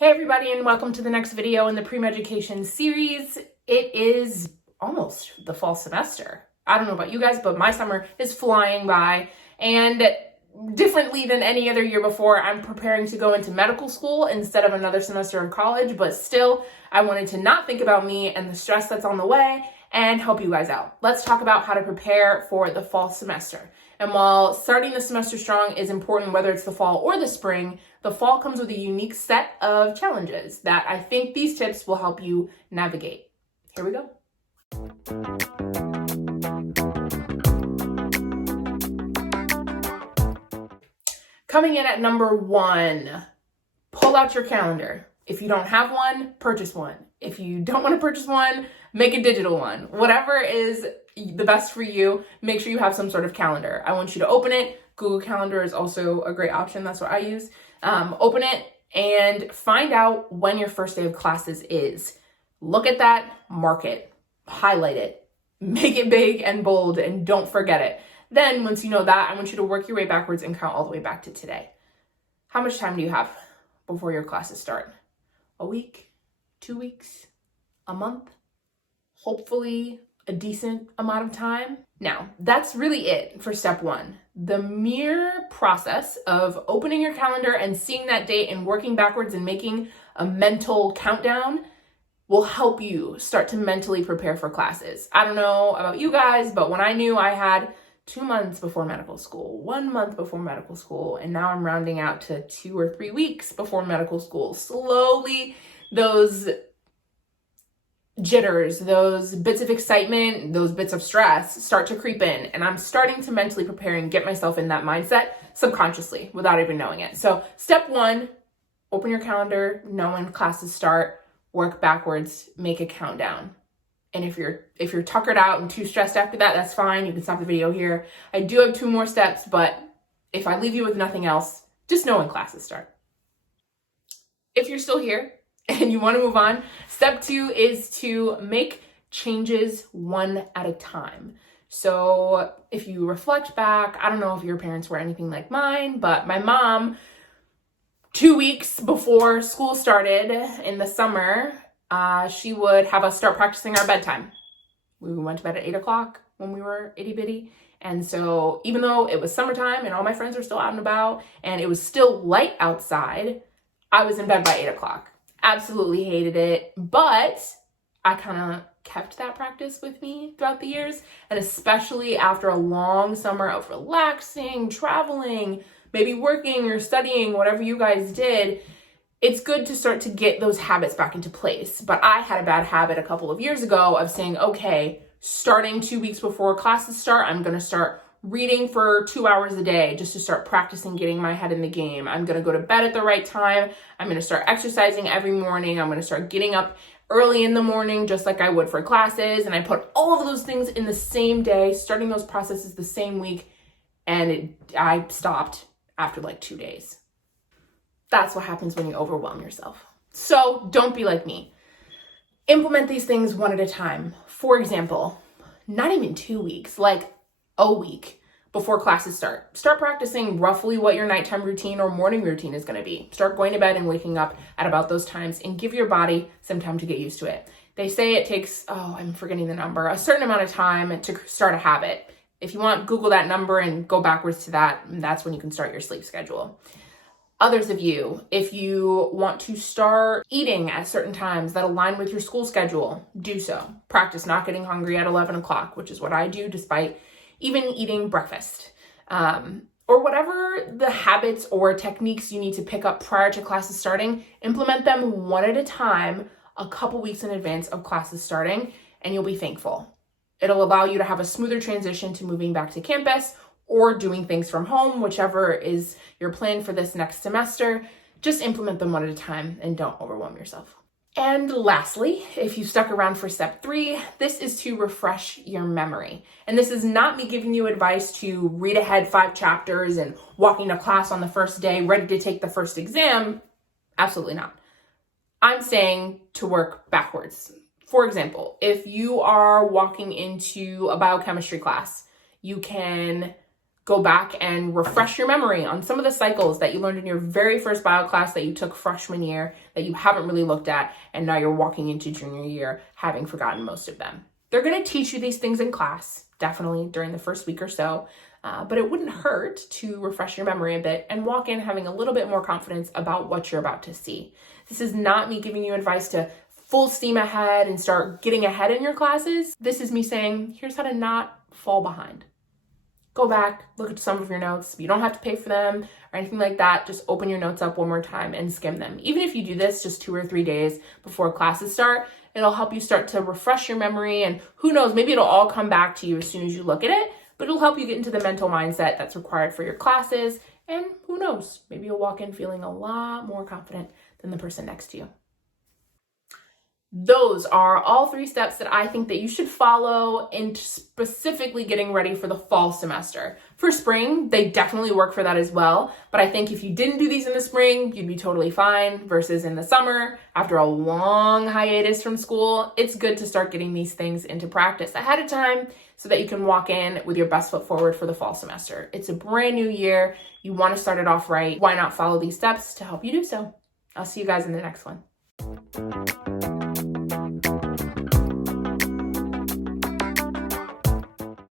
Hey everybody, and welcome to the next video in the pre-med series. It is almost the fall semester. I don't know about you guys, but my summer is flying by, and differently than any other year before, I'm preparing to go into medical school instead of another semester in college, but still, I wanted to not think about me and the stress that's on the way and help you guys out. Let's talk about how to prepare for the fall semester. And while starting the semester strong is important, whether it's the fall or the spring, the fall comes with a unique set of challenges that I think these tips will help you navigate. Here we go. Coming in at number 1, pull out your calendar. If you don't have one, purchase one. If you don't want to purchase one, make a digital one. Whatever is the best for you, make sure you have some sort of calendar. I want you to open it. Google Calendar is also a great option. That's what I use. Open it and find out when your first day of classes is. Look at that, mark it, highlight it, make it big and bold, and don't forget it. Then once you know that, I want you to work your way backwards and count all the way back to today. How much time do you have before your classes start? A week? 2 weeks? A month? Hopefully a decent amount of time. Now, that's really it for step 1. The mere process of opening your calendar and seeing that date and working backwards and making a mental countdown will help you start to mentally prepare for classes. I don't know about you guys, but when I knew I had 2 months before medical school, 1 month before medical school, and now I'm rounding out to 2 or 3 weeks before medical school, slowly those jitters, those bits of excitement, those bits of stress start to creep in, and I'm starting to mentally prepare and get myself in that mindset subconsciously without even knowing it. So step 1, open your calendar, know when classes start, work backwards, make a countdown. And if you're tuckered out and too stressed after that, that's fine. You can stop the video here. I do have 2 more steps, but if I leave you with nothing else, just know when classes start. If you're still here and you want to move on, step 2 is to make changes one at a time. So if you reflect back, I don't know if your parents were anything like mine, but my mom, 2 weeks before school started in the summer, she would have us start practicing our bedtime. We went to bed at 8 o'clock when we were itty bitty. And so even though it was summertime and all my friends were still out and about and it was still light outside, I was in bed by 8 o'clock. Absolutely hated it, but I kind of kept that practice with me throughout the years. And especially after a long summer of relaxing, traveling, maybe working or studying, whatever you guys did, it's good to start to get those habits back into place. But I had a bad habit a couple of years ago of saying, okay, starting 2 weeks before classes start, I'm going to start reading for 2 hours a day just to start practicing getting my head in the game. I'm going to go to bed at the right time. I'm going to start exercising every morning. I'm going to start getting up early in the morning just like I would for classes. And I put all of those things in the same day, starting those processes the same week. And I stopped after like 2 days. That's what happens when you overwhelm yourself. So don't be like me. Implement these things one at a time. For example, not even 2 weeks, like a week before classes start. Start practicing roughly what your nighttime routine or morning routine is going to be. Start going to bed and waking up at about those times and give your body some time to get used to it. They say it takes, I'm forgetting the number, a certain amount of time to start a habit. If you want, Google that number and go backwards to that, and that's when you can start your sleep schedule. Others of you, if you want to start eating at certain times that align with your school schedule, do so. Practice not getting hungry at 11 o'clock, which is what I do despite even eating breakfast. Or whatever the habits or techniques you need to pick up prior to classes starting, implement them one at a time, a couple weeks in advance of classes starting, and you'll be thankful. It'll allow you to have a smoother transition to moving back to campus or doing things from home, whichever is your plan for this next semester. Just implement them one at a time and don't overwhelm yourself. And lastly, if you stuck around for step 3, this is to refresh your memory. And this is not me giving you advice to read ahead 5 chapters and walking to class on the first day, ready to take the first exam. Absolutely not. I'm saying to work backwards. For example, if you are walking into a biochemistry class, you can go back and refresh your memory on some of the cycles that you learned in your very first bio class that you took freshman year that you haven't really looked at, and now you're walking into junior year having forgotten most of them. They're going to teach you these things in class, definitely during the first week or so, but it wouldn't hurt to refresh your memory a bit and walk in having a little bit more confidence about what you're about to see. This is not me giving you advice to full steam ahead and start getting ahead in your classes. This is me saying, here's how to not fall behind. Go back, look at some of your notes. You don't have to pay for them or anything like that. Just open your notes up one more time and skim them. Even if you do this just 2 or 3 days before classes start, it'll help you start to refresh your memory, and who knows, maybe it'll all come back to you as soon as you look at it, but it'll help you get into the mental mindset that's required for your classes, and who knows, maybe you'll walk in feeling a lot more confident than the person next to you. Those are all 3 steps that I think that you should follow in specifically getting ready for the fall semester. For spring, they definitely work for that as well, but I think if you didn't do these in the spring, you'd be totally fine, versus in the summer, after a long hiatus from school, it's good to start getting these things into practice ahead of time so that you can walk in with your best foot forward for the fall semester. It's a brand new year. You want to start it off right. Why not follow these steps to help you do so? I'll see you guys in the next one.